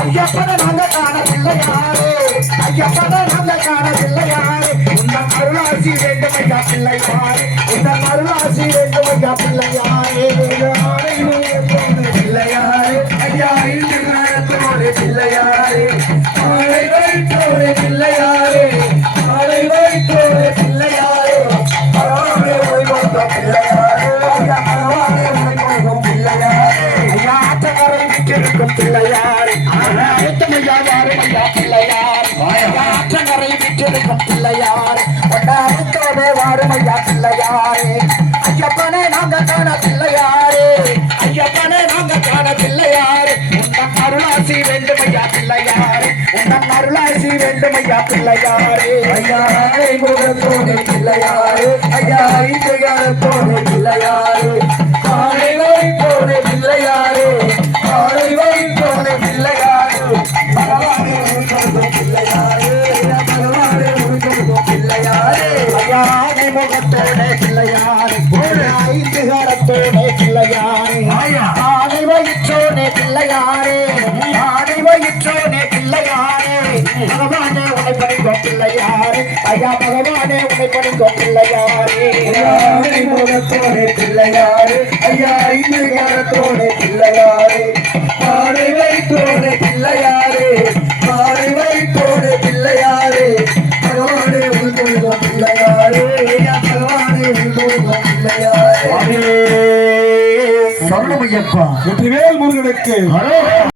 ஐயப்பன நாங்க காணவில்லையாரே ஐயப்பன நாங்க காணவில்லையாரே உந்த அருளாசி வேண்டும் ஐயா பிள்ளையாரே உந்த அருளாசி வேண்டும் ஐயா பிள்ளையாரே பிள்ளையாரே ஐயா இந்த காலத்தோடு பிள்ளையாரே ஆளை வைத்தோடு பிள்ளையாரே ஆளை வைத்தோடு பிள்ளையாரே பரவானே ஓய்வந்த பிள்ளையாரே ஐயா பரவானே ஓய்வந்த பிள்ளையாரே ஐயா ஆற்றங்கரை விட்டிருக்கும் பிள்ளையாரே ஆற்றங்கரை விட்டிருக்கும் பிள்ளையாரே ஒட்டாருக்கவே வாருமையா பிள்ளையாரே ஐயப்பனே நாங்க காண பிள்ளையாரே ஐயப்பனே நாங்க காண பிள்ளையாரே உந்தன் அருளாசி வேண்டுமையா பிள்ளையாரே உந்தன் அருளாசி வேண்டுமையா பிள்ளையாரே ஐயா முகத்தோடு பிள்ளையாரே ஐயா இந்த காலத்தோடு பிள்ளையாரே ஆளை வைத்தோடு பிள்ளையாரே ஆளை வைத்தோடு பிள்ளையாரே பகவானே பிள்ளையாரே பகவானே பிள்ளையாரே ஐயா முகத்தோடு பிள்ளையாரே ஐந்து காலத்தோடு பிள்ளையாரே ஆணை வயிற்றோனே பிள்ளையாரே ஆணை வயிற்றோனே பிள்ளையாரே பகவானே உனை பணிக்கோ பிள்ளையாரே ஐயா பகவானே உனை பணிக்கோ பிள்ளையாரே ஆணை முகத்தோடு பிள்ளையாரே ஐயா ஐந்து காலத்தோடு பிள்ளையாரே ஆணை வயிற்றோனே பிள்ளையாரே ஆணை வயிற்றோடு பிள்ளையாரே பகவானே உனை பணிக்கோ பிள்ளையாரே பகவானே உனை பணிக்கோ பிள்ளையாரே சரணமையப்பா வெற்றிவேல் முருகனுக்கு